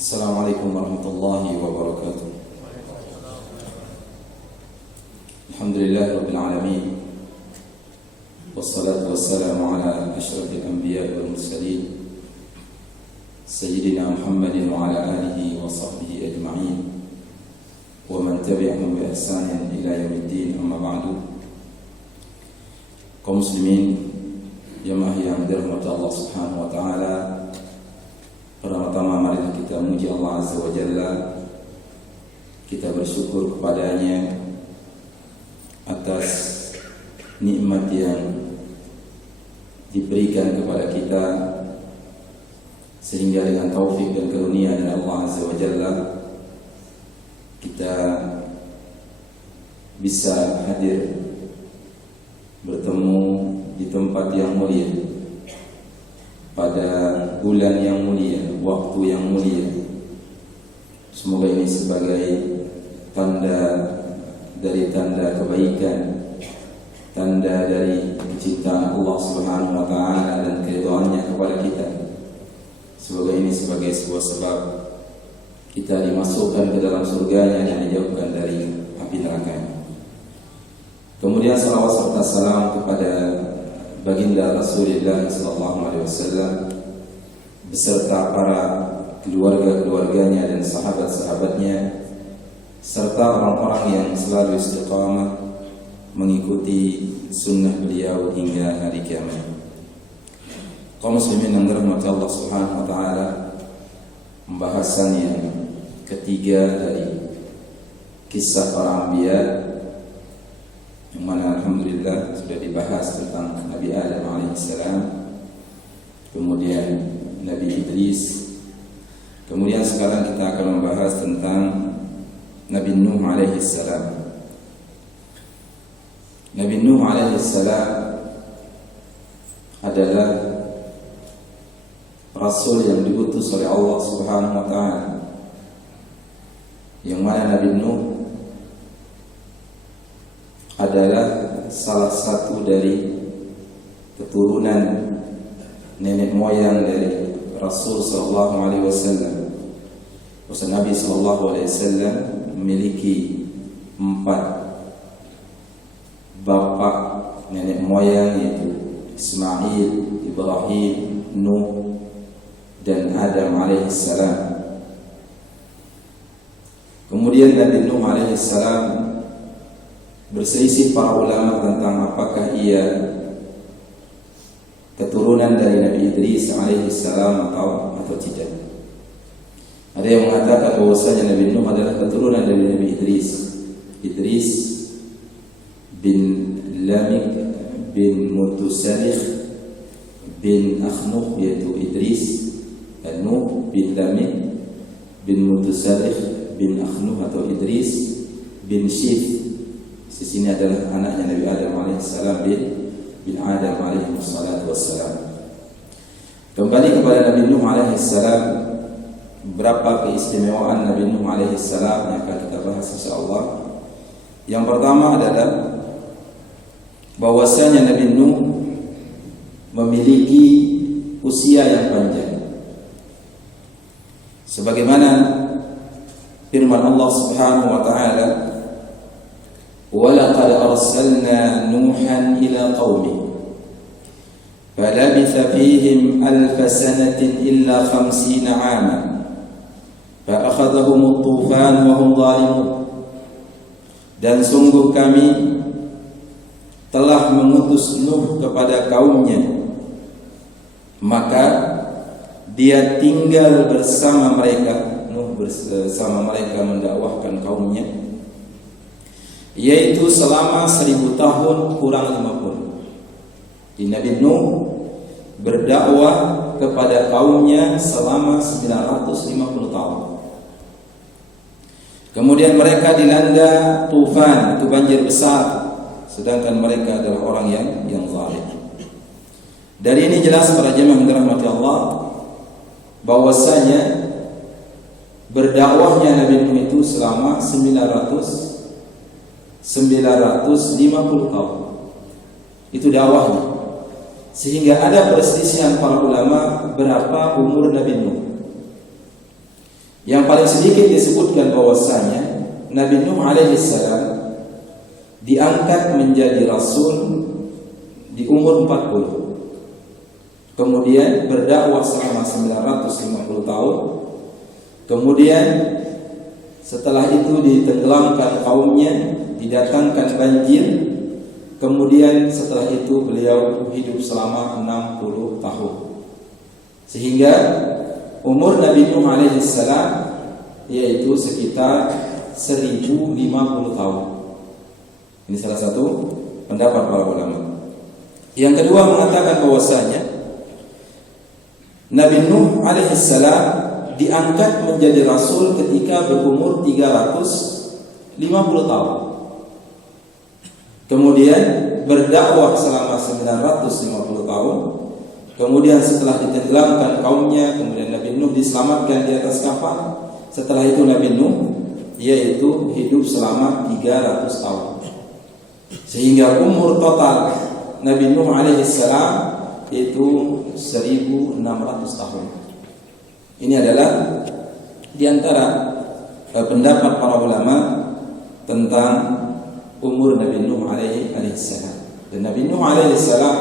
Assalamualaikum warahmatullahi wabarakatuh. Alhamdulillahirabbil alamin. Wassalatu wassalamu ala asyrafil anbiya'i wal mursalin sayyidina Muhammadin wa ala alihi wa sahbihi ajma'in wa man tabi'ahum bi ihsanin ila yaumiddin, amma ba'du. Kaum muslimin, jemaah yang dirahmati Allah Subhanahu wa taala, pertama-tama mari kita memuji Allah Azza wa Jalla. Kita bersyukur kepadanya atas nikmat yang diberikan kepada kita, sehingga dengan taufik dan karunia dari Allah Azza wa Jalla kita bisa hadir bertemu di tempat yang mulia, pada bulan yang mulia, waktu yang mulia. Semoga ini sebagai tanda dari tanda kebaikan, tanda dari kecintaan Allah Subhanahu wa taala dan keridhaannya kepada kita. Semoga ini sebagai sebuah sebab kita dimasukkan ke dalam surganya dan dijauhkan dari api neraka. Kemudian salawat serta salam kepada baginda Rasulullah sallallahu alaihi wasallam beserta para keluarga-keluarganya dan sahabat-sahabatnya, serta orang-orang yang selalu istiqamah mengikuti sunnah beliau hingga hari kiamat. Kaum muslimin yang dirahmati Allah Subhanahu wa taala, pembahasan yang ketiga dari kisah para anbiya, yang mana alhamdulillah sudah dibahas tentang Nabi Adam alaihissalam, kemudian Nabi Idris, kemudian sekarang kita akan membahas tentang Nabi Nuh alaihissalam. Nabi Nuh alaihissalam adalah Rasul yang diutus oleh Allah Subhanahu wa taala, yang mana Nabi Nuh adalah salah satu dari keturunan nenek moyang dari Rasul sallallahu alaihi wasallam. Nabi sallallahu alaihi wasallam memiliki 4 bapak nenek moyang, yaitu Ismail, Ibrahim, Nuh dan Adam alaihissalam. Kemudian Nabi Nuh alaihissalam berselisih para ulama tentang apakah ia keturunan dari Nabi Idris alaihissalam atau tidak. Ada yang mengatakan bahwasanya Nabi Nuh adalah keturunan dari Nabi Idris. Idris bin Lamik bin Mutusalikh bin Akhnuh, yaitu Idris, dan Nuh bin Lamik bin Mutusalikh bin Akhnuh atau Idris bin Shif. Di sini adalah anaknya Nabi Adam alaihissalam bin Adam alaihissalam. Kembali kepada Nabi Nuh alaihissalam, berapa keistimewaan Nabi Nuh alaihissalam yang akan kita bahas insyaallah. Yang pertama adalah bahwasanya Nabi Nuh memiliki usia yang panjang, sebagaimana firman Allah Subhanahu wa taala, وَلَقَدْ أَرْسَلْنَا نُوحًا إِلَى قَوْمِهِ فَلَبِثَ فِيهِمْ أَلْفَ سَنَةٍ إِلَّا 50 عَامًا فَأَخَذَهُمُ الطُّوفَانُ وَهُمْ ظَالِمُونَ. Dan sungguh kami telah mengutus Nuh kepada kaumnya, maka dia tinggal bersama mereka. Nuh bersama mereka mendakwahkan kaumnya, yaitu selama 1000 tahun kurang 50. Nabi Nuh berdakwah kepada kaumnya selama 950 tahun. Kemudian mereka dilanda tufan, itu banjir besar, sedangkan mereka adalah orang yang zalim. Dari ini jelas para jemaah yang dirahmati Allah bahwasanya berdakwahnya Nabi Nuh itu selama 950 tahun. Itu dakwahnya. Sehingga ada perselisihan para ulama berapa umur Nabi Nuh. Yang paling sedikit disebutkan bahwasanya Nabi Nuh alaihissalam diangkat menjadi rasul di umur 40. Kemudian berdakwah selama 950 tahun. Kemudian setelah itu ditenggelamkan kaumnya, didatangkan banjir. Kemudian setelah itu beliau hidup selama 60 tahun. Sehingga umur Nabi Nuh alaihissalam yaitu sekitar 1050 tahun. Ini salah satu pendapat para ulama. Yang kedua mengatakan bahwasanya Nabi Nuh alaihissalam diangkat menjadi rasul ketika berumur 350 tahun. Kemudian berdakwah selama 950 tahun. Kemudian setelah ditenggelamkan kaumnya, kemudian Nabi Nuh diselamatkan di atas kapal. Setelah itu Nabi Nuh yaitu hidup selama 300 tahun. Sehingga umur total Nabi Nuh alaihissalam itu 1600 tahun. Ini adalah di antara pendapat para ulama tentang umur Nabi Nuh alaihissalam. Dan Nabi Nuh alaihissalam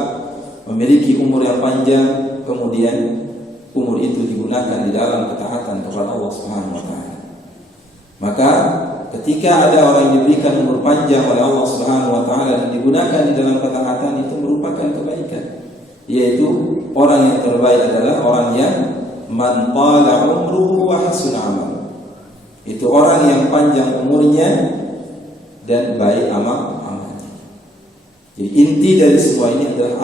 memiliki umur yang panjang, kemudian umur itu digunakan di dalam ketaatan kepada Allah Subhanahu wa taala. Maka ketika ada orang yang diberikan umur panjang oleh Allah Subhanahu wa taala dan digunakan di dalam ketaatan, itu merupakan kebaikan. Yaitu orang yang terbaik adalah orang yang man tala umruhu wa hasuna amal. Itu orang yang panjang umurnya dan baik amalnya. Jadi inti dari semua ini adalah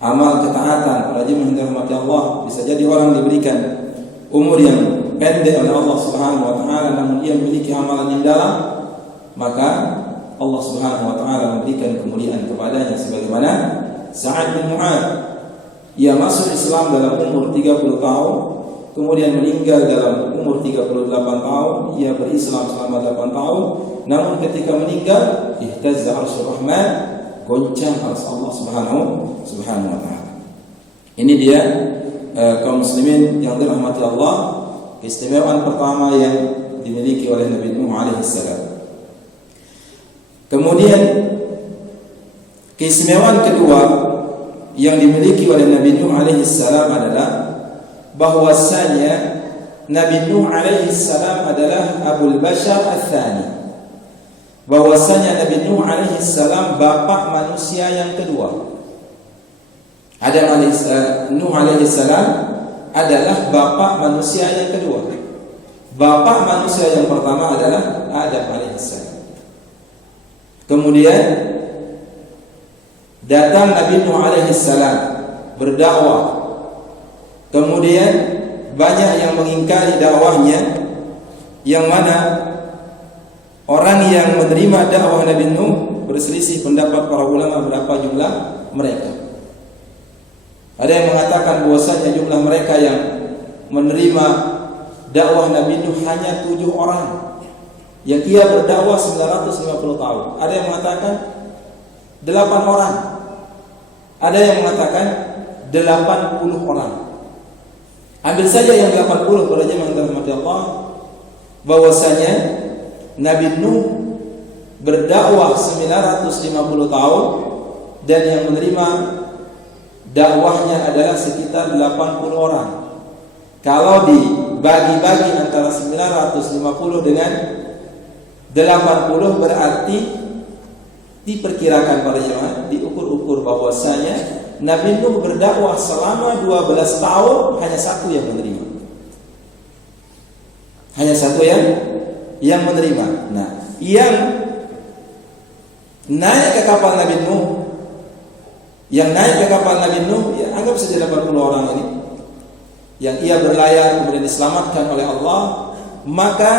amal ketaatan. Para jemaah yang dirahmati Allah, bisa jadi orang diberikan umur yang pendek oleh Allah Subhanahu wa taala namun ia memiliki amalan yang dalam, maka Allah Subhanahu wa taala memberikan kemuliaan kepadanya sebagaimana Sa'ad bin Mu'adz. Ia masuk Islam dalam umur 30 tahun, kemudian meninggal dalam umur 38 tahun. Ia berislam selama 8 tahun, namun ketika meninggal ihtazza arsyur rahman, goncang arsy Allah Subhanahu wa taala. Ini dia kaum muslimin yang dirahmati Allah, keistimewaan pertama yang dimiliki oleh Nabi Nuh alaihissalam. Kemudian keistimewaan kedua yang dimiliki oleh Nabi Nuh alaihissalam adalah bahwasanya Nabi Nuh alaihissalam adalah Abul Bashar Ats-Tsani. Bahwasanya Nabi Nuh alaihissalam bapak manusia yang kedua. Nuh alaihissalam adalah bapak manusia yang kedua. Bapak manusia yang pertama adalah Adam alaihissalam. Kemudian datang Nabi Nuh alaihissalam berdakwah. Kemudian banyak yang mengingkari dakwahnya, yang mana orang yang menerima dakwah Nabi Nuh berselisih pendapat para ulama berapa jumlah mereka. Ada yang mengatakan bahwasanya jumlah mereka yang menerima dakwah Nabi Nuh hanya 7 orang, yang ia berdakwah 950 tahun. Ada yang mengatakan 8 orang. Ada yang mengatakan 80 orang. Ambil saja yang 80 para jemaah yang dirahmati Allah, bahwasanya Nabi Nuh berdakwah 950 tahun dan yang menerima dakwahnya adalah sekitar 80 orang. Kalau dibagi-bagi antara 950 dengan 80 berarti diperkirakan para jemaah, diukur-ukur bahwasanya Nabi Nuh berdakwah selama 12 tahun hanya satu yang menerima. Hanya satu yang menerima. Nah, yang naik ke kapal Nabi Nuh, ya anggap saja 80 orang ini, yang ia berlayar kemudian diselamatkan oleh Allah, maka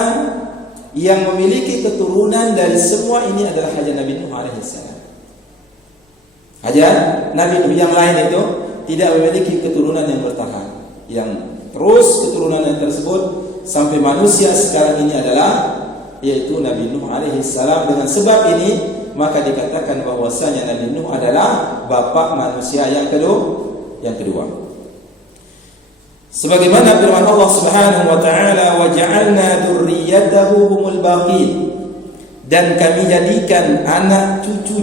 yang memiliki keturunan dari semua ini adalah hanya Nabi Nuh alaihissalam. Hanya Nabi Nuh, yang lain itu tidak memiliki keturunan yang bertahan. Yang terus keturunan yang tersebut sampai manusia sekarang ini adalah yaitu Nabi Nuh alaihissalam. Dengan sebab ini maka dikatakan bahwasanya Nabi Nuh adalah bapak manusia yang kedua. Sebagaimana firman Allah Subhanahu wa taala, "Wa ja'alna dzurriyyatahu humul baqin." Dan kami jadikan anak cucu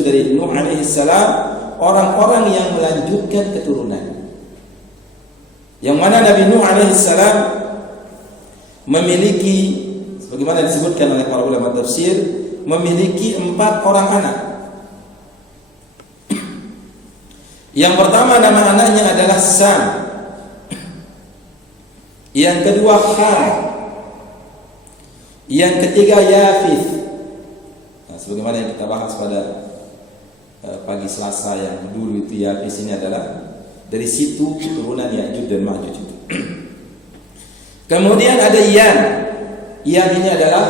dari Nuh alaihi salam orang-orang yang melanjutkan keturunan. Yang mana Nabi Nuh alaihi salam memiliki, sebagaimana disebutkan oleh para ulama tafsir, memiliki 4 orang anak. Yang pertama nama anaknya adalah Sam. Yang kedua Ham. Yang ketiga Yafith. Nah, sebagaimana yang kita bahas pada pagi Selasa yang dulu itu, Yafith ini adalah dari situ keturunan Ya'juj dan Ma'juj itu. Kemudian ada Yam. Yam ini adalah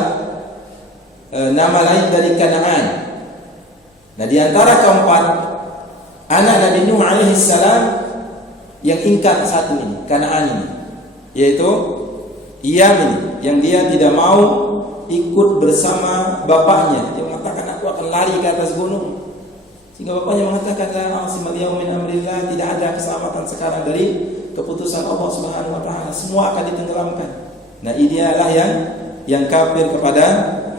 nama lain dari Kanaan. Nah, di antara keempat anak Nabi Nuh alaihi salam yang ingkar satu ini, Kanaan ini, yaitu Yam ini, yang dia tidak mau ikut bersama bapaknya. Dia mengatakan, aku akan lari ke atas gunung. Sehingga bapaknya mengatakan, la asimal yauma min amrillah, tidak ada keselamatan sekarang dari keputusan Allah Subhanahu wa taala, semua akan ditenggelamkan. Nah, ini adalah yang kafir kepada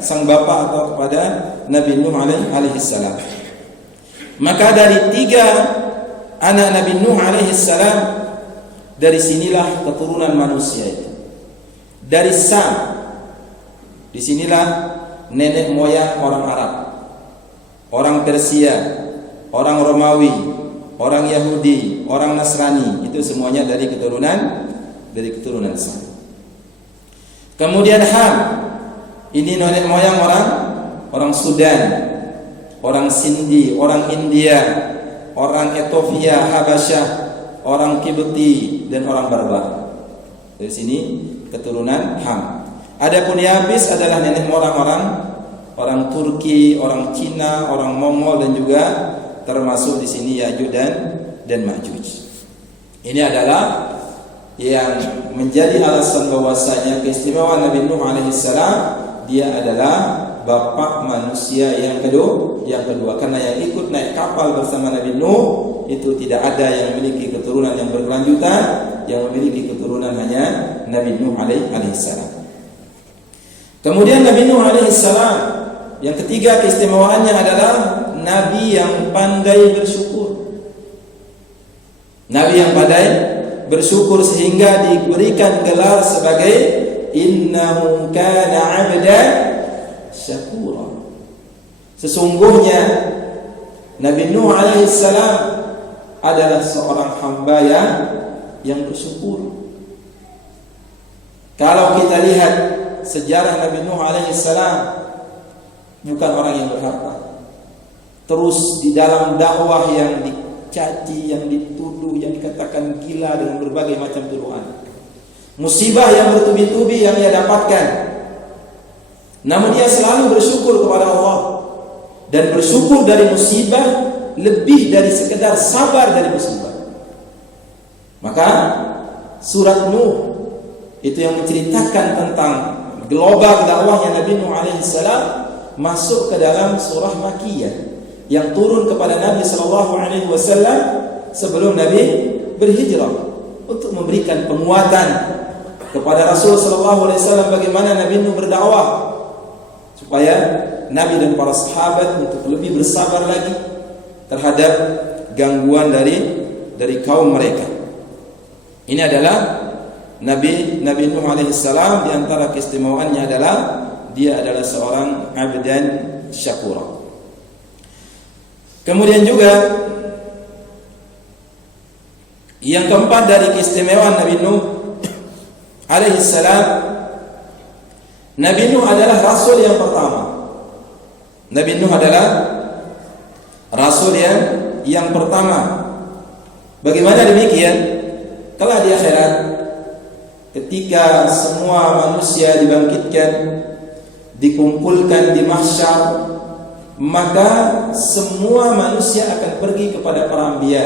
sang bapak atau kepada Nabi Nuh alaihi salam. Maka dari 3 anak Nabi Nuh alaihi salam, dari sinilah keturunan manusia itu. Dari Sam, disinilah nenek moyang orang Arab, orang Persia, orang Romawi, orang Yahudi, orang Nasrani, itu semuanya dari keturunan Sam. Kemudian Ham, ini nenek moyang orang Sudan, orang Sindi, orang India, orang Ethiopia, Habasyah, orang Kibti dan orang Barbar. Dari sini keturunan Ham. Adapun Yabis adalah nenek moyang orang Turki, orang Cina, orang Mongol, dan juga termasuk di sini Ya'juj dan Ma'juj. Ini adalah yang menjadi alasan bahwasanya keistimewaan Nabi Nuh alaihi salam, dia adalah bapak manusia yang kedua. Karena yang ikut naik kapal bersama Nabi Nuh itu tidak ada yang memiliki keturunan yang berkelanjutan, yang memiliki keturunan hanya Nabi Nuh alaihi salam. Kemudian Nabi Nuh alaihi salam yang ketiga keistimewaannya adalah Nabi yang pandai bersyukur. Nabi yang pandai bersyukur sehingga diberikan gelar sebagai innahu kana 'abdan syakura. Sesungguhnya Nabi Nuh alaihi salam adalah seorang hamba yang bersyukur. Kalau kita lihat sejarah Nabi Nuh alaihi salam, bukan orang yang berharta. Terus di dalam dakwah yang dicaci, yang dituduh, yang dikatakan gila dengan berbagai macam tuduhan. Musibah yang bertubi-tubi yang ia dapatkan. Namun dia selalu bersyukur kepada Allah. Dan bersyukur dari musibah lebih dari sekedar sabar dari musibah. Maka surat Nuh itu yang menceritakan tentang global dakwahnya Nabi Nuh alaihi salam masuk ke dalam surah Makkiyah yang turun kepada Nabi sallallahu alaihi wasallam sebelum Nabi berhijrah, untuk memberikan penguatan kepada Rasul sallallahu alaihi wasallam bagaimana Nabi Nuh berdakwah, supaya Nabi dan para sahabat untuk lebih bersabar lagi terhadap gangguan dari kaum mereka. Ini adalah Nabi Nuh alaihi salam. Di antara keistimewaannya adalah dia adalah seorang abdan syakura. Kemudian juga yang keempat dari keistimewaan Nabi Nuh alaihi salam, Nabi Nuh adalah rasul yang pertama. Nabi Nuh adalah rasul yang pertama. Bagaimana demikian? Kelak di akhirat, ketika semua manusia dibangkitkan, dikumpulkan di mahsyar, maka semua manusia akan pergi kepada para anbiya,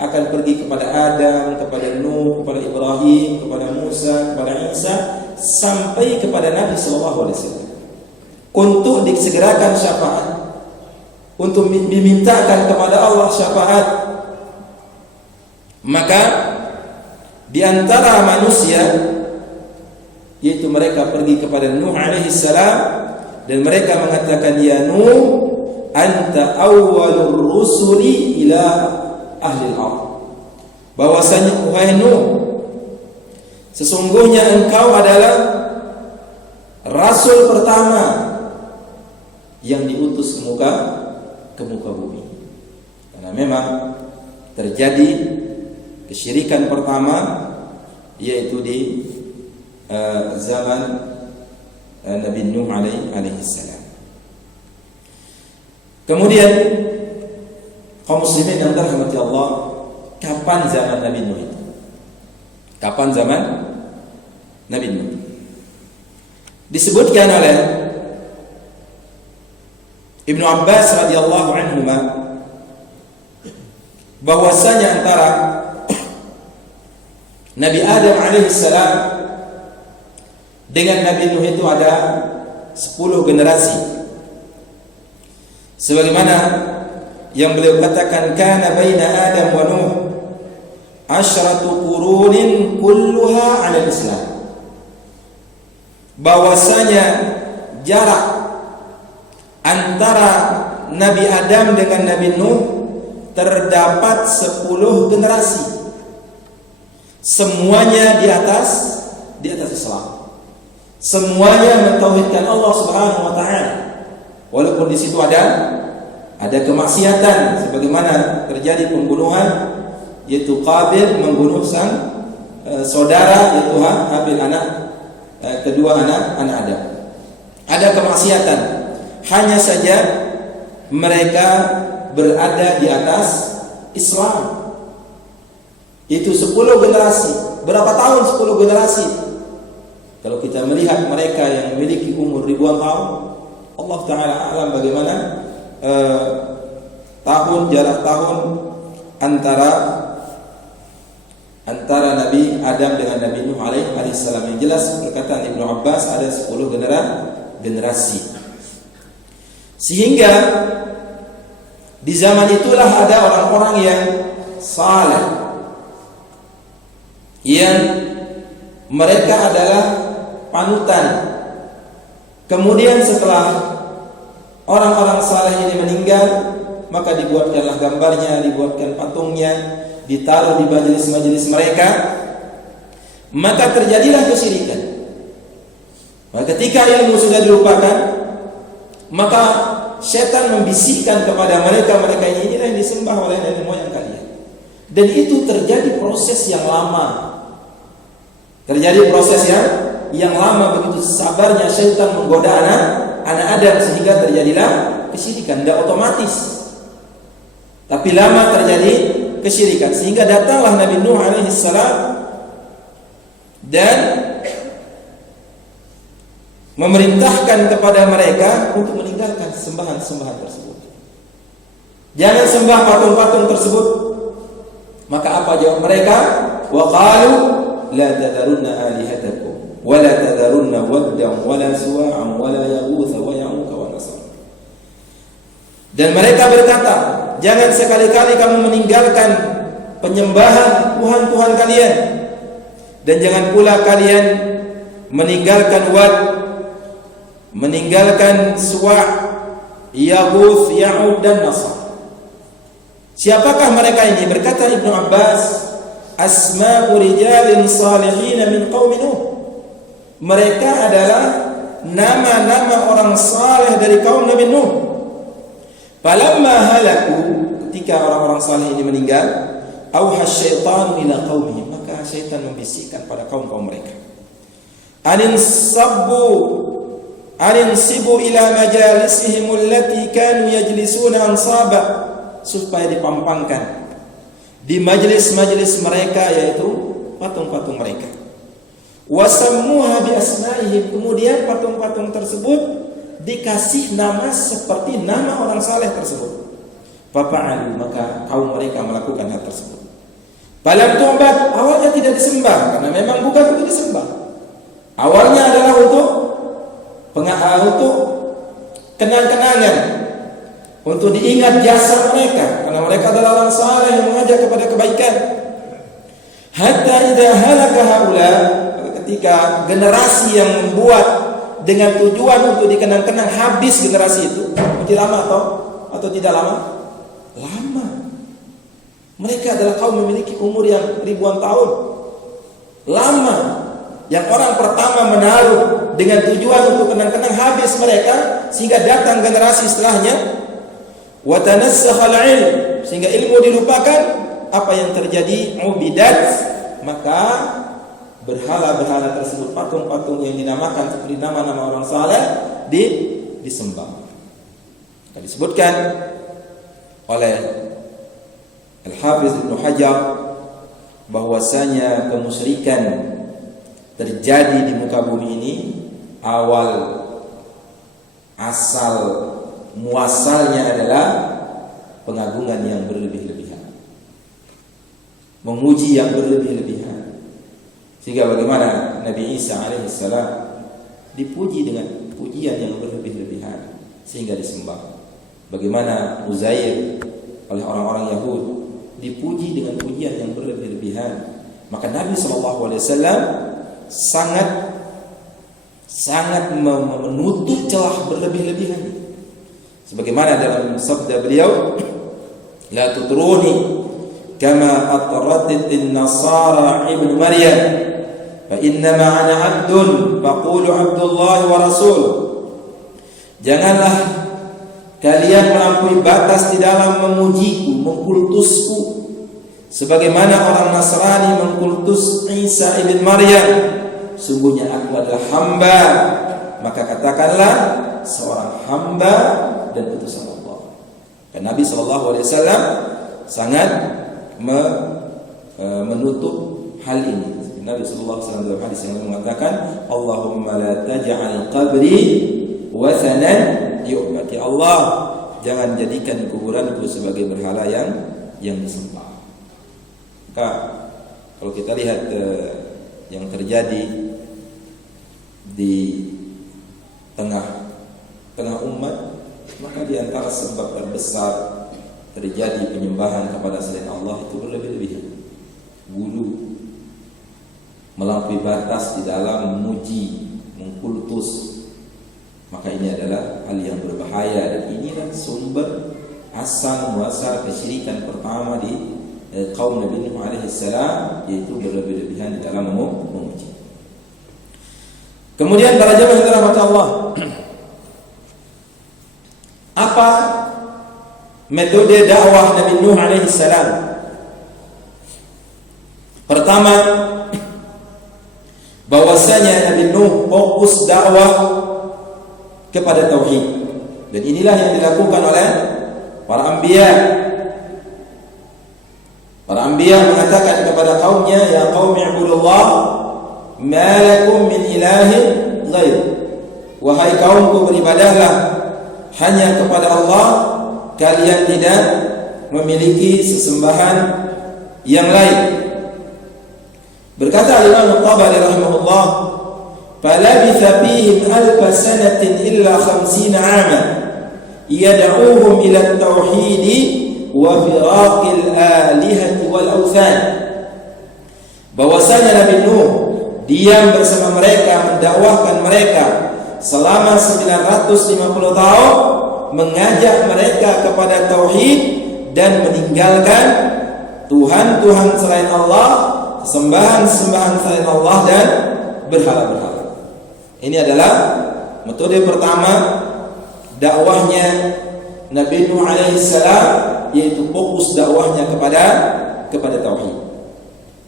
akan pergi kepada Adam, kepada Nuh, kepada Ibrahim, kepada Musa, kepada Isa, sampai kepada Nabi sallallahu alaihi wasallam, untuk disegerakan syafaat, untuk dimintakan kepada Allah syafaat. Maka di antara manusia, yaitu mereka pergi kepada Nuh alaihi salam dan mereka mengatakan, ya Nuh, anta awwalur rusuli ila ahli al-ardh. Bahwasanya wahai Nuh, sesungguhnya engkau adalah rasul pertama yang diutus ke muka bumi. Karena memang terjadi kesyirikan pertama, yaitu di zaman Nabi Nuh alaihi salam. Kemudian kaum muslimin yang dirahmati Allah, kapan zaman Nabi Nuh itu? Kapan zaman Nabi Nuh? Disebutkan oleh Ibnu Abbas radhiyallahu anhuma bahwasanya antara Nabi Adam alaihi salam dengan Nabi Nuh itu ada 10 generasi. Sebagaimana yang beliau katakan, kana baina Adam wa Nuh 10 qurunin kulluha 'ala al-Islam. Bahwasanya jarak antara Nabi Adam dengan Nabi Nuh terdapat 10 generasi. Semuanya di atas Islam. Semuanya mentauhidkan Allah Subhanahu wa taala. Walaupun di situ ada kemaksiatan, sebagaimana terjadi pembunuhan, yaitu Qabil membunuh sang saudara, yaitu Habil, kedua anak Adam. Ada kemaksiatan. Hanya saja mereka berada di atas Islam. Itu 10 generasi. Berapa tahun 10 generasi? Kalau kita melihat mereka yang memiliki umur ribuan tahun, Allah Ta'ala alam bagaimana jarak tahun antara Nabi Adam dengan Nabi Nuh alaihi salam. Yang jelas perkataan Ibnu Abbas ada 10 generasi. Sehingga di zaman itulah ada orang-orang yang saleh, yang mereka adalah panutan. Kemudian setelah orang-orang saleh ini meninggal, maka dibuatkanlah gambarnya, dibuatkan patungnya, ditaruh di majelis-majelis mereka, maka terjadilah kesyirikan. Maka ketika ilmu sudah dilupakan, maka setan membisikkan kepada mereka ini, inilah yang disembah oleh nenek moyang kalian. Dan itu terjadi proses yang lama. Terjadi proses yang lama, begitu sabarnya syaitan menggoda anak Adam sehingga terjadilah kesyirikan. Tidak otomatis, tapi lama terjadi kesyirikan, sehingga datanglah Nabi Nuh alaihi salam dan memerintahkan kepada mereka untuk meninggalkan sembahan-sembahan tersebut. Jangan sembah patung-patung tersebut. Maka apa jawab mereka? Wa qalu la tadarunna alihatakum wa la tadarunna waddan wa la suwa'an wa la yaghutha wa ya'uqa wa nasr. Dan mereka berkata, jangan sekali-kali kamu meninggalkan penyembahan Tuhan-Tuhan kalian, dan jangan pula kalian meninggalkan Wad, meninggalkan Suwa', Yaghuth, Ya'uq dan Nasr. Siapakah mereka ini? Berkata Ibnu Abbas, asma'u rijalin salihin min qaumi Nuh. Mereka adalah nama-nama orang saleh dari kaum Nabi Nuh. Falamma halaku, ketika orang-orang saleh ini meninggal, auha syaitanu ila qaumihim, maka syaitan membisikkan pada kaum-kaum mereka, aninsibu ila majalisihim allati kanu yajlisuna ansaba, supaya dipampangkan di majelis-majelis mereka, yaitu patung-patung mereka. Wasammuha bi asma'ihim, kemudian patung-patung tersebut dikasih nama seperti nama orang saleh tersebut. Fafa'alu, maka kaum mereka melakukan hal tersebut. Falam tu'bad, awalnya tidak disembah, karena memang bukan untuk disembah. Awalnya adalah untuk kenang-kenangan, untuk diingat jasa mereka, karena mereka adalah orang saleh yang mengajak kepada kebaikan. Hatta idza halaka haula, ketika generasi yang membuat dengan tujuan untuk dikenang-kenang habis generasi itu, masih lama atau tidak lama? Lama. Mereka adalah kaum memiliki umur yang ribuan tahun. Lama. Yang orang pertama menaruh dengan tujuan untuk kenang-kenang habis mereka, sehingga datang generasi setelahnya. Wa tanassakha al-ilm, sehingga ilmu dilupakan. Apa yang terjadi? Ubidat, maka berhala-berhala tersebut, patung-patung yang dinamakan seperti nama-nama orang saleh disembah. Maka disebutkan oleh Al-Hafiz Ibnu Hajar bahwasanya kemusyrikan terjadi di muka bumi ini asal muasalnya adalah pengagungan yang berlebih-lebihan, memuji yang berlebih-lebihan, sehingga bagaimana Nabi Isa alaihissalam dipuji dengan pujian yang berlebih-lebihan sehingga disembah. Bagaimana Uzair oleh orang-orang Yahudi dipuji dengan pujian yang berlebih-lebihan. Maka Nabi SAW sangat menutup celah berlebih-lebihan. Sebagaimana dalam sabda beliau, la tutruni kama atratin nasara ibnu Maryam, fa innama ana abdun faqulu abdullah wa rasul. Janganlah kalian melampaui batas di dalam memujiku, mengkultusku, sebagaimana orang Nasrani mengkultus Isa ibn Maryam. Sungguhnya aku adalah hamba, maka katakanlah seorang hamba dan utusan Allah. Dan Nabi SAW sangat menutup hal ini. Nabi SAW dalam hadis yang mengatakan, Allahumma la taj'al qabri wathanan yu'bad. Ya Allah, jangan jadikan kuburanku sebagai berhala yang disembah. Maka kalau kita lihat yang terjadi di tengah umat, maka di antara sebab terbesar terjadi penyembahan kepada selain Allah itu berlebih-lebihan, gulu, melampaui batas di dalam memuji, mengkultus. Maka ini adalah hal yang berbahaya, dan inilah sumber asal muasal kesyirikan pertama di kaum Nabi Nuh alaihissalam, yaitu berlebih-lebihan di dalam memuji. Kemudian para jemaah yang dirahmati Allah, apa metode dakwah Nabi Nuh alaihissalam? Pertama, bahwasanya Nabi Nuh fokus dakwah kepada tauhid, dan inilah yang dilakukan oleh para anbiya. Para anbiya mengatakan kepada kaumnya, ya qaumi ibudullah ma lakum min ilahin ghair. Wahai kaumku, beribadahlah hanya kepada Allah, kalian tidak memiliki sesembahan yang lain. Berkata Imam Tabari rahimahullah, falabitha fihim alfa sanatin illa 50 'aman yad'uuhum ila at-tauhid wa firaqil alihati wal awthan. Bahwasanya Nabi Nuh diam bersama mereka, mendakwahkan mereka selama 950 tahun, mengajak mereka kepada tauhid dan meninggalkan Tuhan-Tuhan selain Allah, sembahan-sembahan selain Allah, dan berhala-berhala. Ini adalah metode pertama dakwahnya Nabi Nuh alaihissalam, yaitu fokus dakwahnya kepada tauhid.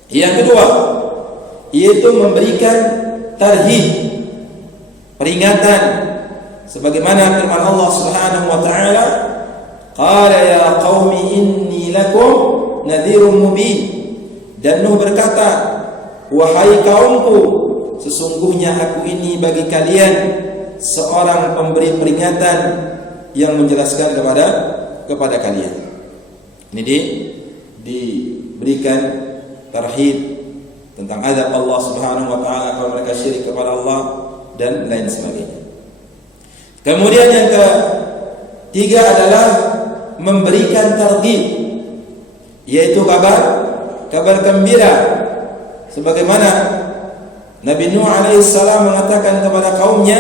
Yang kedua, yaitu memberikan tarhib, peringatan, sebagaimana firman Allah Subhanahu wa taala, qala ya qaumi inni lakum nadhirun mubin. Dan Nuh berkata, wahai kaumku, sesungguhnya aku ini bagi kalian seorang pemberi peringatan yang menjelaskan kepada kalian. Ini diberikan tarhib tentang azab Allah Subhanahu wa taala kalau mereka syirik kepada Allah dan lain sebagainya. Kemudian yang ketiga adalah memberikan targhib, yaitu kabar gembira sebagaimana Nabi Nuh alaihi salam mengatakan kepada kaumnya,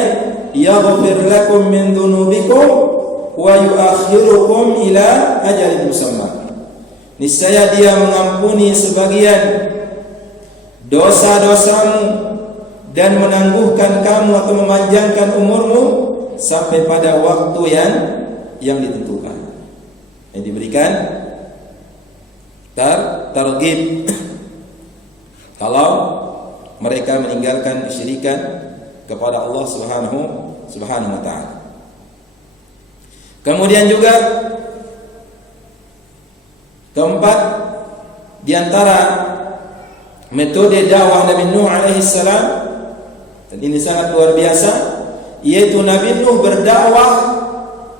yaghfir lakum min dhunubikum wa yuakhirukum ila ajalin musamma. Niscaya dia mengampuni sebagian dosa-dosamu dan menangguhkan kamu atau memanjangkan umurmu sampai pada waktu yang ditentukan. Yang diberikan targhib kalau mereka meninggalkan kesyirikan kepada Allah Subhanahu wa taala. Kemudian juga keempat di antara metode dakwah Nabi Nuh alaihi salam, dan ini sangat luar biasa, yaitu Nabi Nuh berdakwah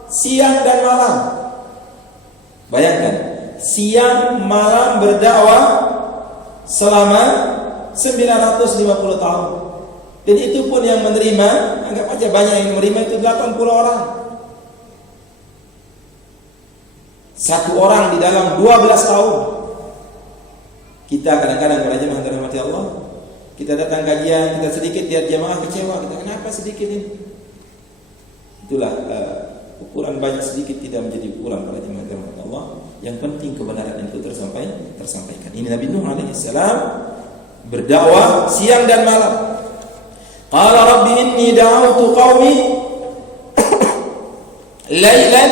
siang dan malam. Bayangkan, siang malam berdakwah selama 950 tahun. Dan itu pun yang menerima, anggap aja banyak yang menerima itu 80 orang. Satu orang di dalam 12 tahun. Kita kadang-kadang berjamaah dirahmati Allah, kita datang kajian, kita sedikit lihat jamaah kecewa, kita kenapa sedikit ini? Itulah ukuran banyak sedikit tidak menjadi ukuran para jemaah dirahmati Allah. Yang penting kebenaran itu tersampaikan. Ini Nabi Nuh alaihi salam berdakwah siang dan malam. Qala rabbi inni da'awtu qaumi lailan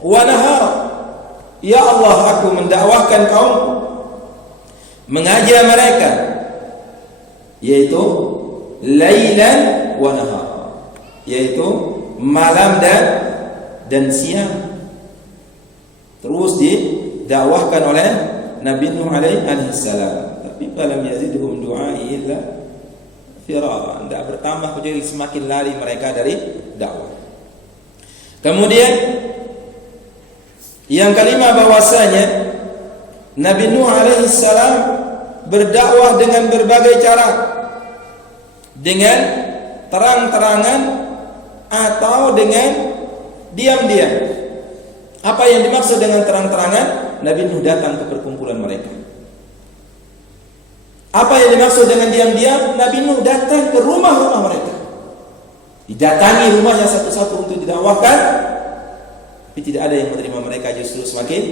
wa nahara. Ya Allah, aku mendakwahkan kaum, mengajak mereka, yaitu lailan wa nahara, yaitu malam dan siang. Terus didakwahkan oleh Nabi Nuh alaihi salam. Tapi falam yazidhum du'ai illa firara. Tidak bertambah kecuali semakin lari mereka dari dakwah. Kemudian yang kelima, bahwasanya Nabi Nuh alaihi salam berdakwah dengan berbagai cara, dengan terang-terangan atau dengan diam-diam. Apa yang dimaksud dengan terang-terangan? Nabi Nuh datang ke perkumpulan mereka. Apa yang dimaksud dengan diam-diam? Nabi Nuh datang ke rumah-rumah mereka. Didatangi rumahnya satu-satu untuk didakwahkan, tapi tidak ada yang menerima mereka. Justru semakin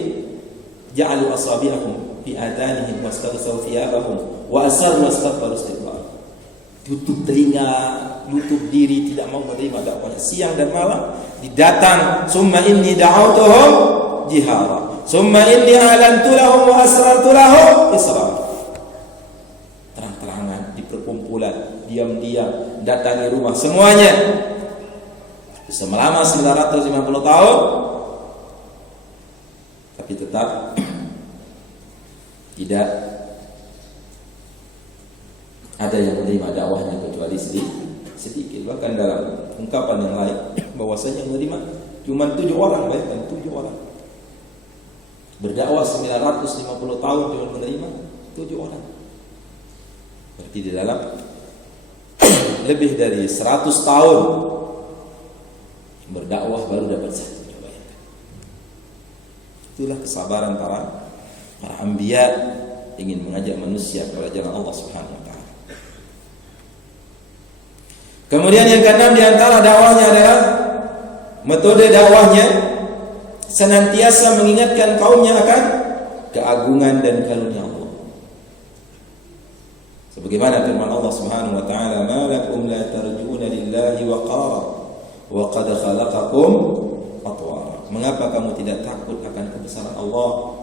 ja'alu asabi'ahum fi adanihim wastaghsaw thiyabahum wa asarru wastakbaru istikbar. Tutup telinga, nutup diri, tidak mau menerima dakwahnya. Siang dan malam didatang, summa inni da'awtuhum jihara, summa inni a'lantu lahum wa asrartu lahum israr. Terang-terangan di perkumpulan, diam-diam datangi rumah semuanya. Selama 950 tahun, tapi tetap tidak ada yang menerima dakwahnya kecuali sedikit. Bahkan dalam ungkapan yang lain, bahwasanya yang menerima cuma 7 orang, bayangkan 7 orang. Berdakwah 950 tahun cuma menerima 7 orang. Berarti di dalam lebih dari 100 tahun berdakwah baru dapat 1. Itulah kesabaran para anbiya ingin mengajak manusia kepada jalan Allah Subhanahu wa taala. Kemudian yang keenam di antara dakwahnya adalah metode dakwahnya senantiasa mengingatkan kaumnya akan keagungan dan karunia Allah. Sebagaimana firman Allah Subhanahu wa taala, "Ma lakum la tarjuna lillahi waqara wa qad khalaqakum atwara." Mengapa kamu tidak takut akan kebesaran Allah,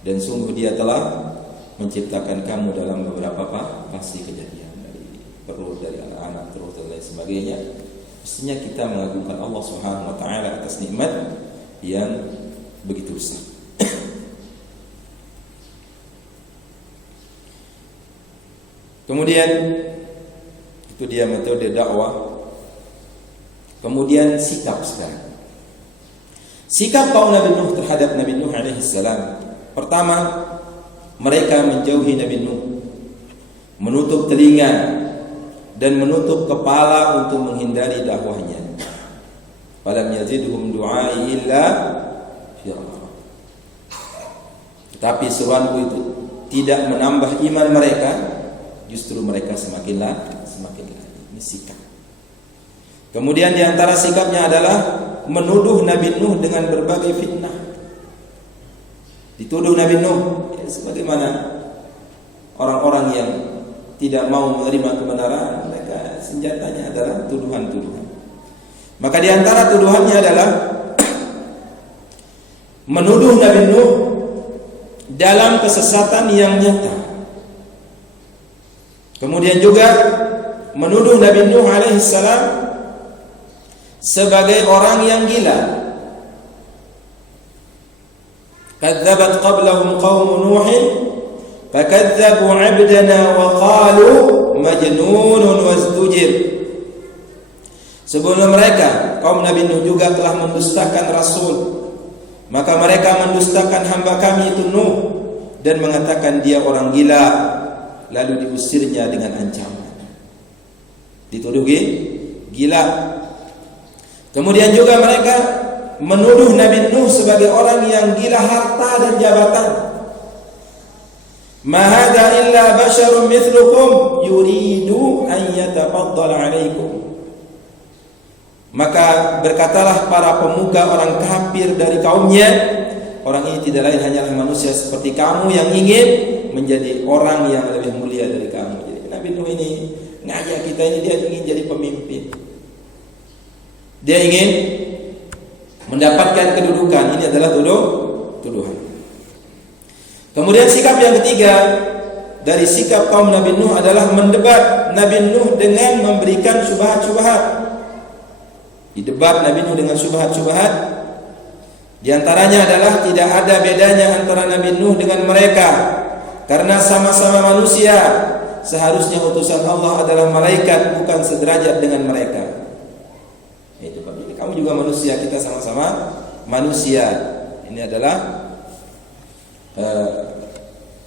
dan sungguh Dia telah menciptakan kamu dalam beberapa pasti kejadian, dari perut, dari anak-anak, terus dan lain sebagainya. Mestinya kita mengagungkan Allah Subhanahu wa taala atas nikmat yang begitu besar. Kemudian itu dia metode dakwah. Kemudian sikap sekarang. Sikap kaum Nabi Nuh terhadap Nabi Nuh alaihi salam. Pertama, mereka menjauhi Nabi Nuh, menutup telinga dan menutup kepala untuk menghindari dakwahnya. Falam yazidhum du'ai illa firara. Tetapi seruanku itu tidak menambah iman mereka, justru mereka semakin lagi. Ini sikap. Kemudian di antara sikapnya adalah menuduh Nabi Nuh dengan berbagai fitnah. Dituduh Nabi Nuh sebagaimana orang-orang yang tidak mau menerima kebenaran, mereka senjatanya adalah tuduhan-tuduhan. Maka di antara tuduhannya adalah menuduh Nabi Nuh dalam kesesatan yang nyata. Kemudian juga menuduh Nabi Nuh alaihissalam sebagai orang yang gila. Kadzabat qablahum qaum Nuh fakadzabu 'abdana wa qalu majnunun wazdujir. Sebelum mereka kaum Nabi Nuh juga telah mendustakan Rasul, maka mereka mendustakan hamba kami itu Nuh dan mengatakan dia orang gila, lalu diusirnya dengan ancaman. Dituduh gila. Kemudian juga mereka menuduh Nabi Nuh sebagai orang yang gila harta dan jabatan. Ma hadza illa basharun mithlukum yuridu an yatafaddala 'alaikum. Maka berkatalah para pemuka orang kafir dari kaumnya, orang ini tidak lain hanyalah manusia seperti kamu yang ingin menjadi orang yang lebih mulia dari kamu. Jadi Nabi Nuh ini ngajak kita ini, dia ingin jadi pemimpin. Dia ingin mendapatkan kedudukan. Ini adalah tuduhan. Kemudian sikap yang ketiga dari sikap kaum Nabi Nuh adalah mendebat Nabi Nuh dengan memberikan syubhat-syubhat. Didebat Nabi Nuh dengan syubhat-syubhat. Di antaranya adalah tidak ada bedanya antara Nabi Nuh dengan mereka, karena sama-sama manusia. Seharusnya utusan Allah adalah malaikat, bukan sederajat dengan mereka. Itu Pak. Kamu juga manusia, kita sama-sama manusia. Ini adalah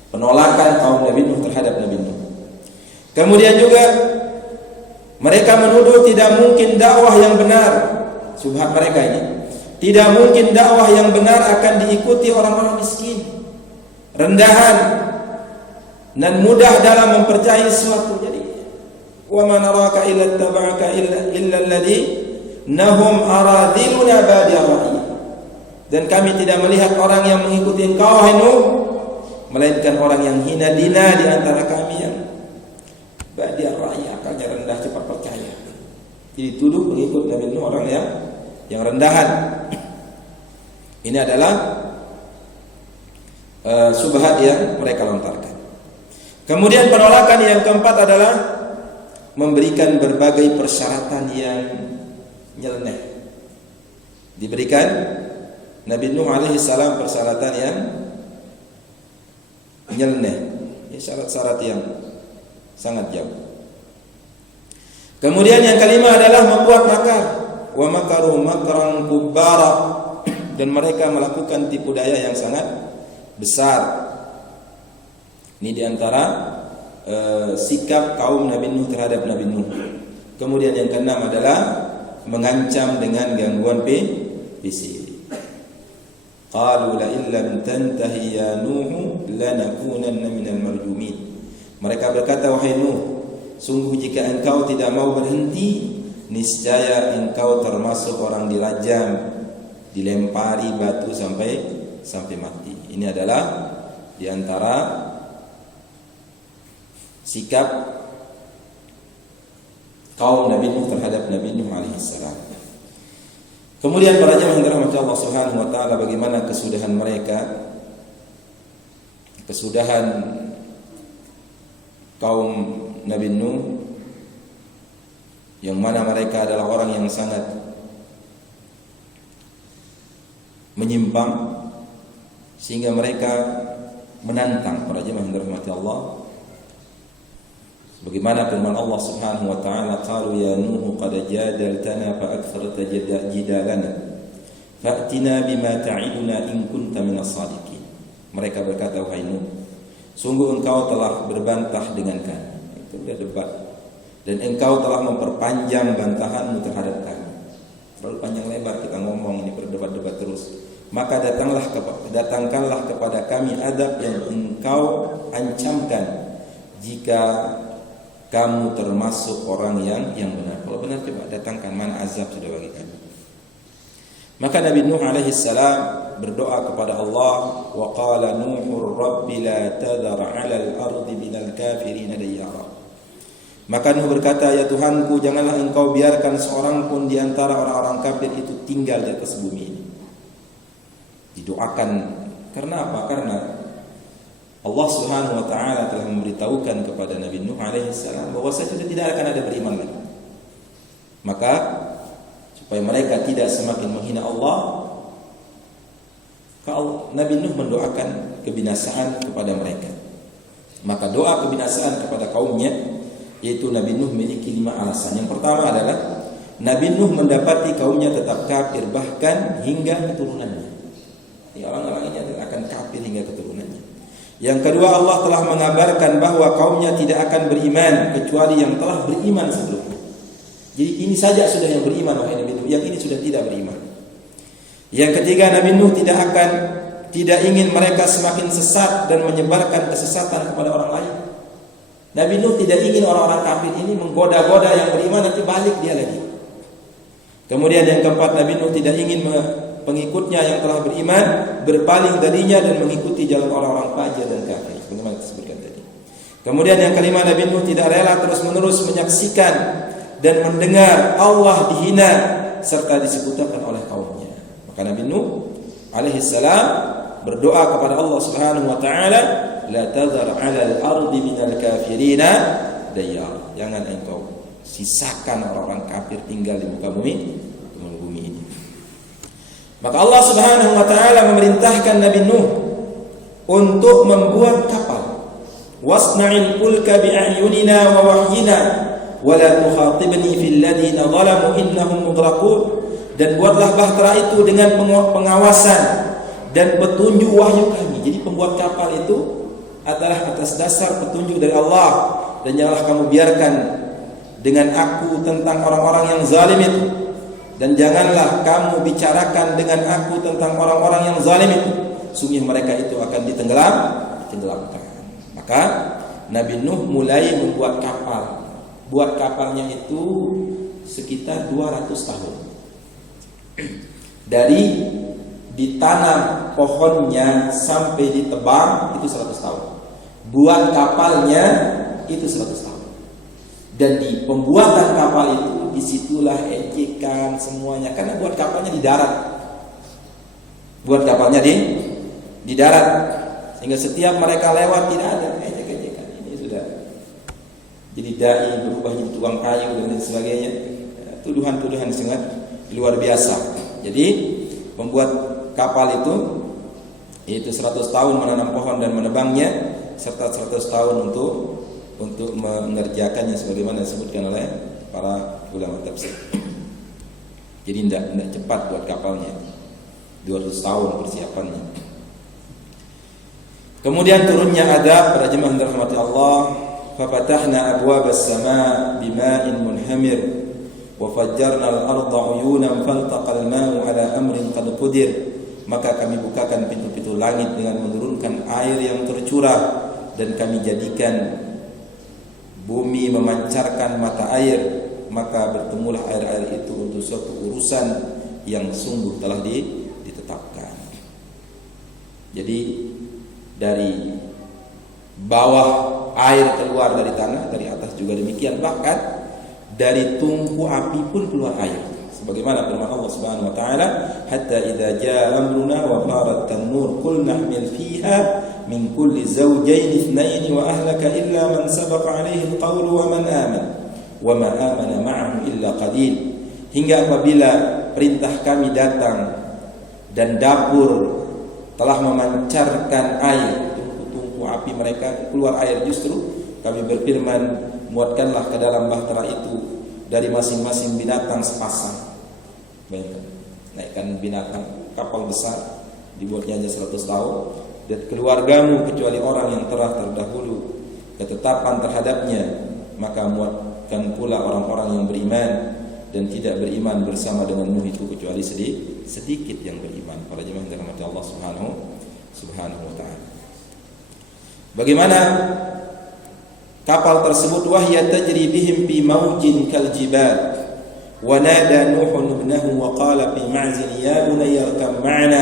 penolakan kaum Nabi Nuh terhadap Nabi Nuh. Kemudian juga mereka menuduh tidak mungkin dakwah yang benar. Subhat mereka ini, tidak mungkin dakwah yang benar akan diikuti orang-orang miskin, rendahan, dan mudah dalam mempercayai sesuatu. Jadi, wa man araka illa tabaka illa alladhi nahum aradiluna badi'ai. Dan kami tidak melihat orang yang mengikuti engkau hai Nuh, melainkan orang yang hina dina di antara kami yang badi'ai, akalnya rendah, cepat percaya. Jadi tuduh pengikut Nabi Nuh orang yang rendahan. Ini adalah subhat yang mereka lontarkan. Kemudian penolakan yang keempat adalah memberikan berbagai persyaratan yang nyeleneh. Diberikan Nabi Nuh alaihi salam persyaratan yang nyeleneh, syarat-syarat yang sangat jauh. Kemudian yang kelima adalah membuat makar. Wa makaru makran kubbara, dan mereka melakukan tipu daya yang sangat besar. Ini diantara sikap kaum Nabi Nuh terhadap Nabi Nuh. Kemudian yang keenam adalah mengancam dengan gangguan fisik. Qalu la illam tantahi ya Nuh lanakunanna minal marjumin. Mereka berkata, wahai Nuh, sungguh jika engkau tidak mau berhenti, niscaya engkau termasuk orang dirajam, dilempari batu sampai mati. Ini adalah diantara sikap kaum Nabi Nuh terhadap Nabi Nuh alaihissalam. Kemudian para jemaah yang dirahmati Allah Subhanahu wa taala, bagaimana kesudahan mereka, kesudahan kaum Nabi Nuh, yang mana mereka adalah orang yang sangat menyimpang, sehingga mereka menantang para jemaah yang dirahmati Allah. Bagaimana firman Allah Subhanahu wa taala, qalu ya Nuh qad jadaltana fa aktsarta jidalana fa'tina bima ta'iduna in kunta minas sadiqin. Mereka berkata, wahai Nuh, sungguh engkau telah berbantah dengan kami. Itu dia debat. Dan engkau telah memperpanjang bantahanmu terhadap kami. Terlalu panjang lebar kita ngomong ini, berdebat-debat terus. maka datangkanlah kepada kami adab yang engkau ancamkan jika kamu termasuk orang yang benar. Kalau benar coba datangkan, mana azab sudah bagi kami. Maka Nabi Nuh alaihi salam berdoa kepada Allah, wa qala Nuhur rabbi la tadhar 'ala al-ardi minal kafirin dayyara. Maka Nuh berkata, ya Tuhanku, janganlah engkau biarkan seorang pun di antara orang-orang kafir itu tinggal di atas bumi ini. Didoakan karena apa? Karena Allah Subhanahu wa taala telah memberitahukan kepada Nabi Nuh alaihi salam bahwa sudah tidak akan ada beriman lagi. Maka supaya mereka tidak semakin menghina Allah, Nabi Nuh mendoakan kebinasaan kepada mereka. Maka doa kebinasaan kepada kaumnya, yaitu Nabi Nuh memiliki 5 alasan. Yang pertama adalah Nabi Nuh mendapati kaumnya tetap kafir bahkan hingga keturunannya. Orang-orang ini akan kafir hingga keturunannya. Yang kedua, Allah telah mengabarkan bahwa kaumnya tidak akan beriman kecuali yang telah beriman sebelumnya. Jadi ini saja sudah yang beriman wahai Nabi Nuh, yang ini sudah tidak beriman. Yang ketiga, Nabi Nuh tidak ingin mereka semakin sesat dan menyebarkan kesesatan kepada orang lain. Nabi Nuh tidak ingin orang-orang kafir ini menggoda-goda yang beriman, nanti balik dia lagi. Kemudian yang keempat, Nabi Nuh tidak ingin pengikutnya yang telah beriman berpaling darinya dan mengikuti jalan orang-orang fajir dan kafir, sebagaimana disebutkan tadi. Kemudian yang kelima, Nabi Nuh tidak rela terus-menerus menyaksikan dan mendengar Allah dihina serta disekutukan oleh kaumnya. Maka Nabi Nuh alaihi salam berdoa kepada Allah Subhanahu wa taala, la tadhar 'ala al-ardi minal kafirina dayyar. Jangan engkau sisakan orang-orang kafir tinggal di muka bumi ini. Maka Allah Subhanahu wa taala memerintahkan Nabi Nuh untuk membuat kapal. Wasna'il fulka bi'ayunina wa wahyina wa la tukhatibni fil ladina zalamu innahum mughraqun. Dan buatlah bahtera itu dengan pengawasan dan petunjuk wahyu kami. Jadi pembuat kapal itu adalah atas dasar petunjuk dari Allah, dan janganlah kamu biarkan dengan aku tentang orang-orang yang zalim itu, dan janganlah kamu bicarakan dengan aku tentang orang-orang yang zalim itu, sungguh mereka itu akan ditenggelamkan. Maka Nabi Nuh mulai membuat kapal. Buat kapalnya itu sekitar 200 tahun. Dari ditanam pohonnya sampai ditebang itu 100 tahun. Buat kapalnya itu 100 tahun. Dan di pembuatan kapal itu disitulah ejekan semuanya, karena buat kapalnya di darat. Buat kapalnya di darat, sehingga setiap mereka lewat tidak ada ejek-ejekan. Ini sudah jadi dai, berubah jadi tukang kayu dan lain sebagainya. Tuduhan-tuduhan sangat luar biasa. Jadi pembuat kapal itu 100 tahun menanam pohon dan menebangnya, serta 100 tahun untuk mengerjakannya sebagaimana disebutkan oleh para ulama tafsir. Jadi tidak cepat buat kapalnya, 200 tahun persiapannya. Kemudian turunnya adab pada jemaah yang dirahmati Allah. Fafatahna abwabas sama bima'in munhamir wa fajjarna al-ardha 'uyunan faltaqal ma'u 'ala amrin qad qudir. Maka kami bukakan pintu-pintu langit dengan menurunkan air yang tercurah, dan kami jadikan bumi memancarkan mata air, maka bertemulah air-air itu untuk suatu urusan yang sungguh telah ditetapkan. Jadi dari bawah air keluar dari tanah, dari atas juga demikian, bahkan dari tungku api pun keluar air. Sebagaimana firman Allah Subhanahu wa taala, hatta idza jaa amruna wa farat an-nur qul nahmil fiha min kulli zawjayn ithnayn wa ahlaka illa man sabaqa alaihi al-qawlu wa man amana wa ma amana ma'ahu illa qalil. Hingga apabila perintah kami datang dan dapur telah memancarkan air, tungku api mereka keluar air, justru kami berfirman, muatkanlah ke dalam bahtera itu dari masing-masing binatang sepasang. Bayangkan, naikkan binatang, kapal besar, dibuatnya hanya 100 tahun, dan keluargamu kecuali orang yang telah terdahulu ketetapan terhadapnya, maka muatkan pula orang-orang yang beriman dan tidak beriman bersama dengan Nuh itu kecuali sedikit yang beriman. Para jemaah yang dirahmati Allah Subhanahu wa taala. Bagaimana kapal tersebut? Wahya tajri bihim fi maujin kal jibal wa nada Nuhun ibnahu wa qala fi ma'zil ya bunayya arkam ma'ana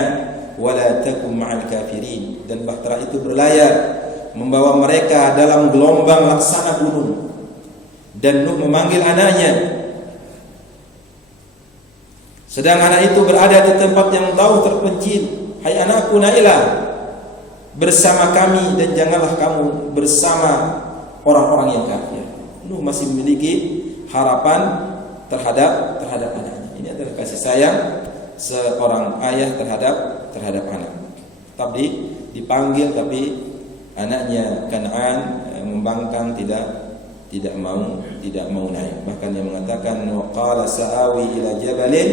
wa la takum ma'al kafirin. Dan bahtera itu berlayar membawa mereka dalam gelombang laksana gunung. Dan Nuh memanggil anaknya, sedang anak itu berada di tempat yang jauh terpencil. Hai anakku Nailah, bersama kami dan janganlah kamu bersama orang-orang yang kafir. Nuh masih memiliki harapan terhadap anaknya. Ini adalah kasih sayang seorang ayah terhadap anak. Tetap dipanggil, tapi anaknya Kan'an membangkang, tidak mau naik. Bahkan dia mengatakan, waqala sa'awi ila jabalin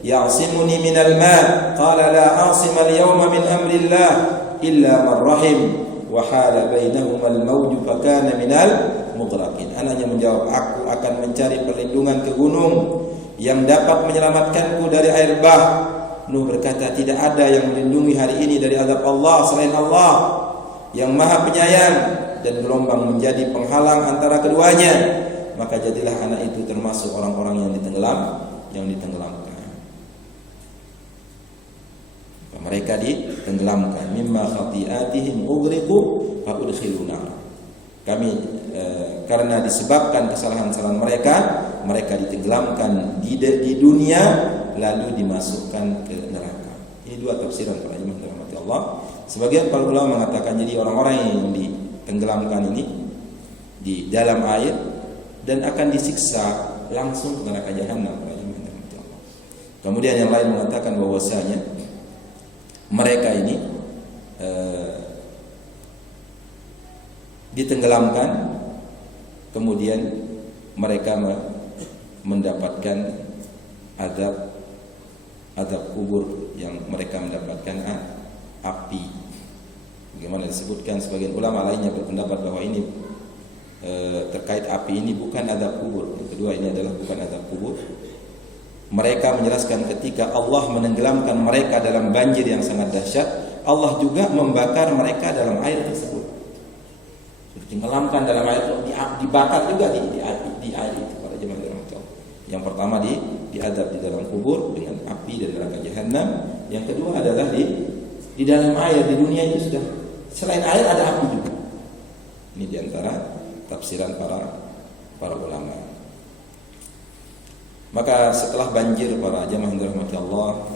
ya'simuni minal ma', qala la 'asima al-yawma min amrillah illa man rahim wa hala bainahuma al-mawj fa kana minal mughraqin. Anaknya menjawab, aku akan mencari perlindungan ke gunung yang dapat menyelamatkanku dari air bah. Nuh berkata, tidak ada yang melindungi hari ini dari azab Allah selain Allah yang Maha Penyayang, dan gelombang menjadi penghalang antara keduanya. Maka jadilah anak itu termasuk orang-orang yang ditenggelamkan. Mereka ditenggelamkan. Mimma khati'atihim ughriqu fa udkhilu nar. Karena disebabkan kesalahan-kesalahan mereka ditenggelamkan di dunia lalu dimasukkan ke neraka. Ini dua tafsiran para imam dirahmati Allah. Sebagian para ulama mengatakan jadi orang-orang yang ditenggelamkan ini di dalam air dan akan disiksa langsung ke neraka jahanam. Kemudian yang lain mengatakan bahwasanya mereka ini ditenggelamkan, kemudian mereka mendapatkan azab kubur, yang mereka mendapatkan api. Bagaimana disebutkan, sebagian ulama lainnya berpendapat bahwa ini terkait api ini bukan azab kubur. Yang kedua, ini adalah bukan azab kubur. Mereka menjelaskan ketika Allah menenggelamkan mereka dalam banjir yang sangat dahsyat, Allah juga membakar mereka dalam air tersebut. Ditenggelamkan dalam air, dibakar juga di air itu para jemaah dirahmati Allah. Yang pertama diadab di dalam kubur dengan api dan neraka jahanam. Yang kedua adalah di dalam air. Di dunia itu sudah selain air ada api juga. Ini diantara tafsiran para ulama. Maka setelah banjir para jemaah yang dirahmati Allah,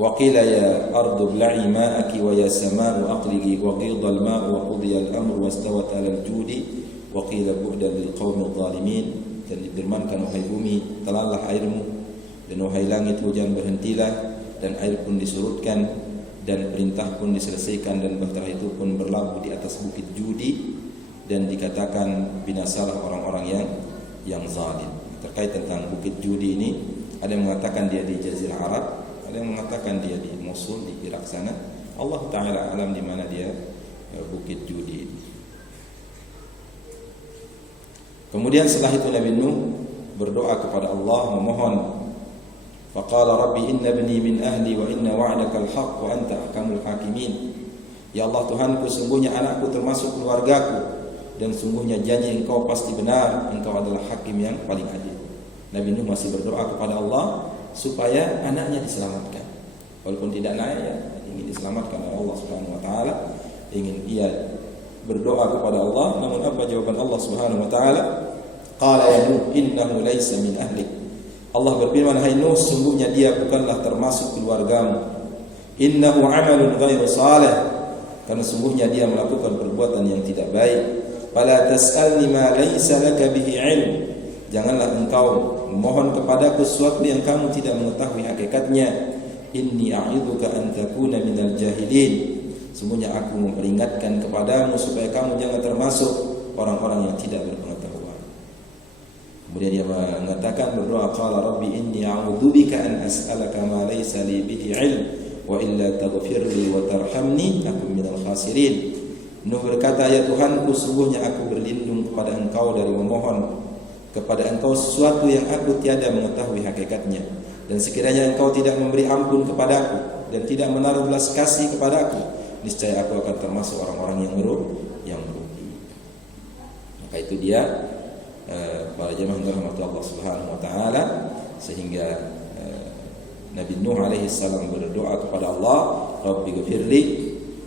wa qila ya ardu bla'i ma'aki wa ya sama'u aqligi wa qida al-ma'u wa qudiya al-amru wastawat 'ala al-judi wa qila bu'dan lil qaumil zalimin. Dan difirmankan, wahai bumi, telanlah airmu, dan wahai langit, hujan berhentilah, dan air pun disurutkan, dan perintah pun diselesaikan, dan bahtera itu pun berlabuh di atas bukit Judi, dan dikatakan binasalah orang-orang yang zalim. Terkait tentang bukit Judi ini, ada yang mengatakan dia di Jazirah Arab, ada yang mengatakan dia di Mosul, di Irak sana. Allah Ta'ala alam di mana dia bukit Judi ini. Kemudian setelah itu Nabi Nuh berdoa kepada Allah, memohon. Faqala rabbi inna ibni min ahli wa inna wa'dakal haqq wa anta ahkamul hakimin. Ya Allah Tuhanku, sungguhnya anakku termasuk keluargaku, dan sungguhnya janji engkau pasti benar, engkau adalah hakim yang paling adil. Nabi Nuh masih berdoa kepada Allah supaya anaknya diselamatkan. Walaupun tidak naik, ya, ingin diselamatkan oleh Allah Subhanahu wa taala, ingin ia berdoa kepada Allah. Namun apa jawaban Allah Subhanahu wa taala? Qala ya Nuh innahu laysa min ahlik. Allah berfirman, hai Nuh, sungguhnya dia bukanlah termasuk keluargamu. Innahu amalun ghairu salih, karena sungguhnya dia melakukan perbuatan yang tidak baik. Fala tas'alni ma laysa laka bihi ilm. Janganlah engkau memohon kepadaku sesuatu yang kamu tidak mengetahui hakikatnya. Inni a'idzuka an takuna minal jahilin. Sungguhnya aku memperingatkan kepadamu supaya kamu jangan termasuk orang-orang yang tidak berpengetahuan. Kemudian dia mengatakan, berdoa, qala rabbi inni a'udzubika an as'alaka ma laysa li bihi ilm wa illa taghfirli wa tarhamni akun minal khasirin. Nuh berkata, ya Tuhanku, sungguhnya aku berlindung kepada engkau dari memohon kepada engkau sesuatu yang aku tiada mengetahui hakikatnya, dan sekiranya engkau tidak memberi ampun kepadaku dan tidak menaruh belas kasih kepadaku, niscaya aku akan termasuk orang-orang yang merugi. Maka itu dia para jemaah rahmat Allah Subhanahu wa taala, sehingga Nabi Nuh alaihi salam berdoa kepada Allah, Rabbi ghfirli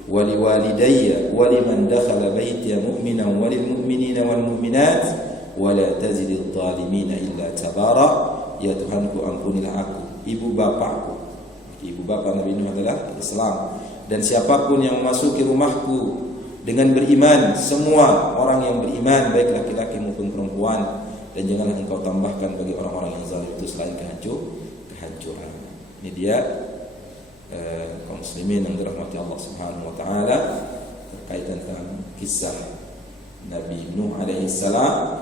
wa liwalidayya wa liman dakhala baitiya mu'minan wa lil mu'minina wal mu'minat wa la tazididz zalimina illa tabara. Ya Tuhanku, ampunilah aku, ibu bapakku. Ibu bapak Nabi Nuh adalah Islam. Dan siapapun yang memasuki rumahku dengan beriman, semua orang yang beriman, baik laki-laki maupun perempuan, dan janganlah engkau tambahkan bagi orang-orang yang zalim itu selain kehancuran. Ini dia kaum muslimin yang dirahmati Allah Subhanahu wa taala, berkaitan dengan kisah Nabi Nuh alaihi salam,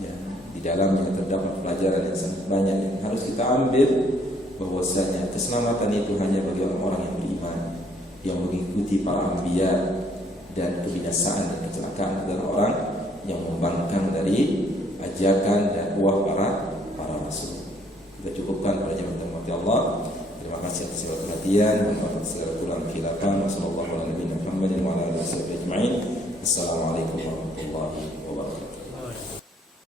yang di dalamnya terdapat pelajaran yang sangat banyak yang harus kita ambil, bahwasanya keselamatan itu hanya bagi orang-orang yang beriman, yang mengikuti para anbiya, dan kebinasaan dan kecelakaan adalah orang yang membangkang dari ajakan dakwah para rasul. Kita cukupkan pada jemaah Allah. Terima kasih atas segala perhatian, mohon segala kurang khilafan. Wassalamualaikum warahmatullahi wabarakatuh. Assalamualaikum warahmatullahi wabarakatuh.